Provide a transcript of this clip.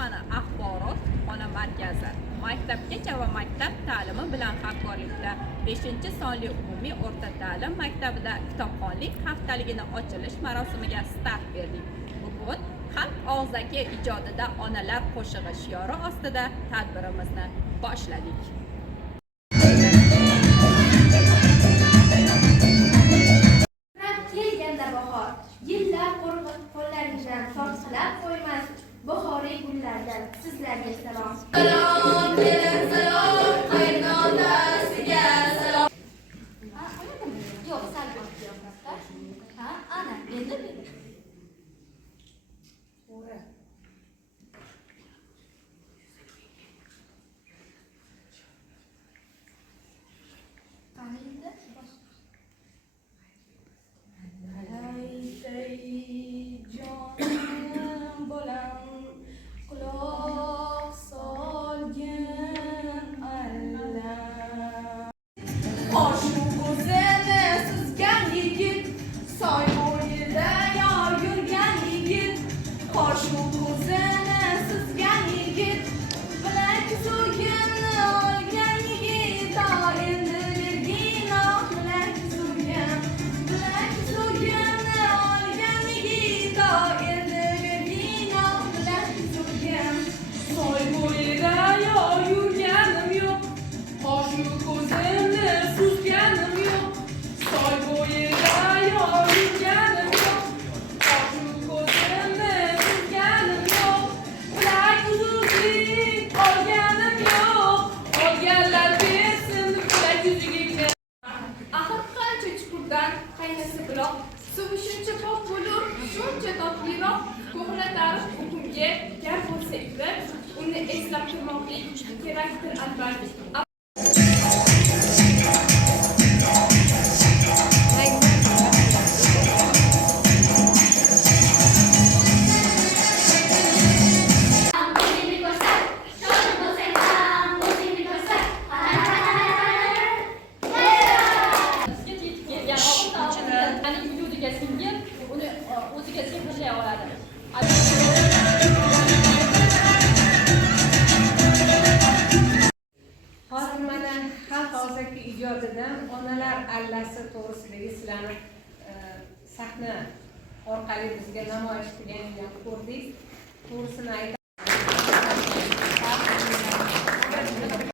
tumani axborot kutubxona markazi maktabgacha va maktab ta'limi bilan hamkorlikda 5-sonli umumiy o'rta ta'lim maktabida kitobxonlik haftaligini ochilish marosimiga start berdik. Bugun xalq og'zaki ijodida onalar qo'shig'i shiori ostida tadbirimizni boshladik. Kelganda bahor, yillar qo'llaringdan tortilab qo'ymas bahoriy gullardan sizlarga salom. Salom, kelin salom, qaynonasiga salom. Yo'q, sal yo'qda. Ha, ana, endi to'g'ri. Qani endi Qo'shu ko'zini suzgan yigit, soy bo'yida yor yurgan yigit. Qo'shu ko'zini suzgan yigit, bilak suyganni olgan yigit. Endi bergin bilak suyganni olgan yigit. Endi bergin bilak suygan. Soy bo'yida yor yurganim yo'q, qo'shu ko'zini suzganim yo'q. Soy bo'yida yor yurganim yo'q, qo'shu ko'zini suzganim yo'q. Bilak uzug'lik olganim yo'q, olganlar bersin bilak yuziga. Axir qancha chuqurdan qaynasa buloq, suvi shuncha pok bo'lur, shuncha totliroq. Ko'hna tarix o'qimga gar bo'lsa ibrat, uni eslab turmoqlik kerakdir albatta. Uni o'ziga sehrlay oladi. Hozir mana xalq og'zaki ijodidan onalar allasi to'g'risidagi sizlarni sahna orqali bizga namoyish qilganinglarni ko'rdik. To'g'risini aytib